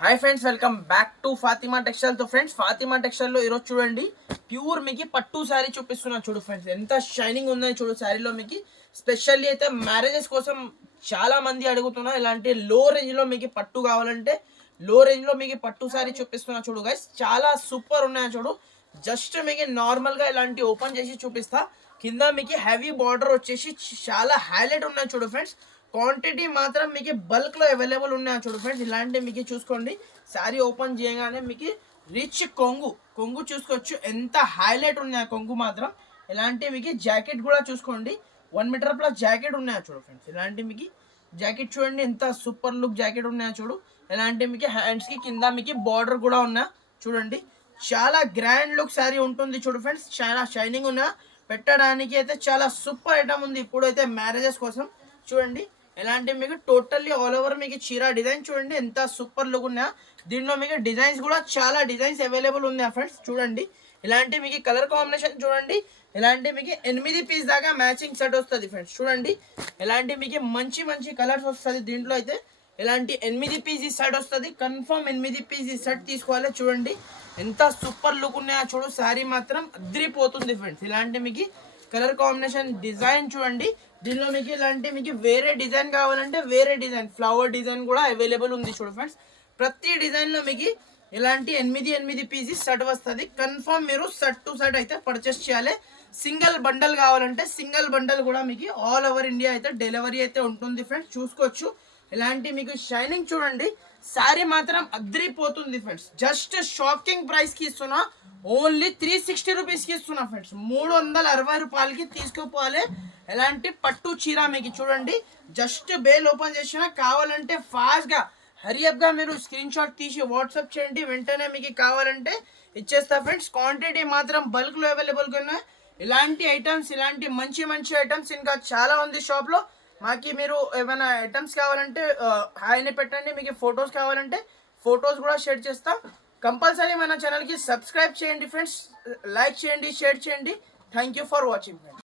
Hi friends, welcome back to Fatima textile. తో friends, Fatima టెక్స్టైల్లో ఈరోజు చూడండి ప్యూర్ మీకు పట్టు శారీ చూపిస్తున్నా. చూడు ఫ్రెండ్స్, ఎంత షైనింగ్ ఉందని చూడు శారీలో. మీకు స్పెషల్లీ అయితే మ్యారేజెస్ కోసం చాలా మంది అడుగుతున్నా. ఇలాంటి లో రేంజ్లో మీకు పట్టు కావాలంటే లో రేంజ్లో మీకు పట్టు శారీ చూపిస్తున్నా. చూడు గైస్, చాలా సూపర్ ఉన్నాయి. చూడు, జస్ట్ మీకు నార్మల్గా ఇలాంటి ఓపెన్ చేసి చూపిస్తా. కింద మీకు హెవీ బార్డర్ వచ్చేసి చాలా హైలైట్ ఉన్నాయి. చూడు ఫ్రెండ్స్, క్వాంటిటీ మాత్రం మీకు బల్క్లో అవైలబుల్ ఉన్నాయి. చూడు ఫ్రెండ్స్, ఇలాంటి మీకు చూసుకోండి. శారీ ఓపెన్ చేయగానే మీకు రిచ్ కొంగు చూసుకోవచ్చు. ఎంత హైలైట్ ఉన్నాయి కొంగు మాత్రం. ఇలాంటి మీకు జాకెట్ కూడా చూసుకోండి. 1 మీటర్ ప్లస్ జాకెట్ ఉన్నాయా చూడు ఫ్రెండ్స్. ఇలాంటి మీకు జాకెట్ చూడండి, ఎంత సూపర్ లుక్ జాకెట్ ఉన్నాయా చూడు. ఇలాంటి మీకు హ్యాండ్స్కి కింద మీకు బార్డర్ కూడా ఉన్నా చూడండి. చాలా గ్రాండ్ లుక్ శారీ ఉంటుంది. చూడు ఫ్రెండ్స్, చాలా షైనింగ్ ఉన్నా. పెట్టడానికి అయితే చాలా సూపర్ ఐటమ్ ఉంది ఇప్పుడైతే మ్యారేజెస్ కోసం. చూడండి, ఎలాంటి మీకు టోటల్లీ ఆల్ ఓవర్ మీకు చీర డిజైన్ చూడండి, ఎంత సూపర్ లుక్ ఉన్నా. దీనిలో మీకు డిజైన్స్ కూడా చాలా డిజైన్స్ అవైలబుల్ ఉన్నాయి ఫ్రెండ్స్. చూడండి, ఇలాంటి మీకు కలర్ కాంబినేషన్ చూడండి. ఇలాంటి మీకు 8 పీస్ దాకా మ్యాచింగ్ సెట్ వస్తుంది ఫ్రెండ్స్. చూడండి, ఇలాంటి మీకు మంచి మంచి కలర్స్ వస్తుంది దీంట్లో అయితే. ఇలాంటి 8 పీస్ సెట్ వస్తుంది. కన్ఫర్మ్ 8 పీస్ సెట్ తీసుకోవాలి. చూడండి, ఎంత సూపర్ లుక్ ఉన్నాయో చూడు. శారీ మాత్రం అద్రిపోతుంది ఫ్రెండ్స్. ఇలాంటి మీకు కలర్ కాంబినేషన్ డిజైన్ చూడండి. దీనిలో మీకు ఇలాంటి మీకు వేరే డిజైన్ కావాలంటే వేరే డిజైన్, ఫ్లవర్ డిజైన్ కూడా అవైలబుల్ ఉంది. చూడు ఫ్రెండ్స్, ప్రతి డిజైన్లో మీకు ఇలాంటి 8 పీసెస్ సెట్ వస్తుంది. కన్ఫర్మ్ మీరు సెట్ టు సెట్ అయితే పర్చేస్ చేయాలి. సింగిల్ బండల్ కావాలంటే సింగిల్ బండల్ కూడా మీకు ఆల్ ఓవర్ ఇండియా అయితే డెలివరీ అయితే ఉంటుంది ఫ్రెండ్స్. చూసుకోవచ్చు, ఇలాంటి మీకు షైనింగ్ చూడండి. శారీ మాత్రం అద్రిపోతుంది ఫ్రెండ్స్. జస్ట్ షాకింగ్ ప్రైస్కి ఇస్తున్నా. ఓన్లీ 360 రూపీస్కి ఇస్తున్నా ఫ్రెండ్స్. 360 రూపాయలకి తీసుకుపోవాలి. ఎలాంటి పట్టు చీర మీకు చూడండి. జస్ట్ బేల్ ఓపెన్ చేసినా కావాలంటే ఫాస్ట్గా హరియప్గా మీరు స్క్రీన్ షాట్ తీసి వాట్సాప్ చేయండి. వెంటనే మీకు కావాలంటే ఇచ్చేస్తా ఫ్రెండ్స్. క్వాంటిటీ మాత్రం బల్క్లో అవైలబుల్గా ఉన్నాయి. ఇలాంటి ఐటమ్స్, ఇలాంటి మంచి మంచి ఐటమ్స్ ఇంకా చాలా ఉంది షాప్లో. మాకు మీరు ఏమైనా ఐటమ్స్ కావాలంటే హాయ్ని పెట్టండి. మీకు ఫొటోస్ కావాలంటే ఫొటోస్ కూడా షేర్ చేస్తా. కంపల్సరీ మన ఛానల్కి సబ్స్క్రైబ్ చేయండి ఫ్రెండ్స్. లైక్ చేయండి, షేర్ చేయండి. Thank you for watching friends.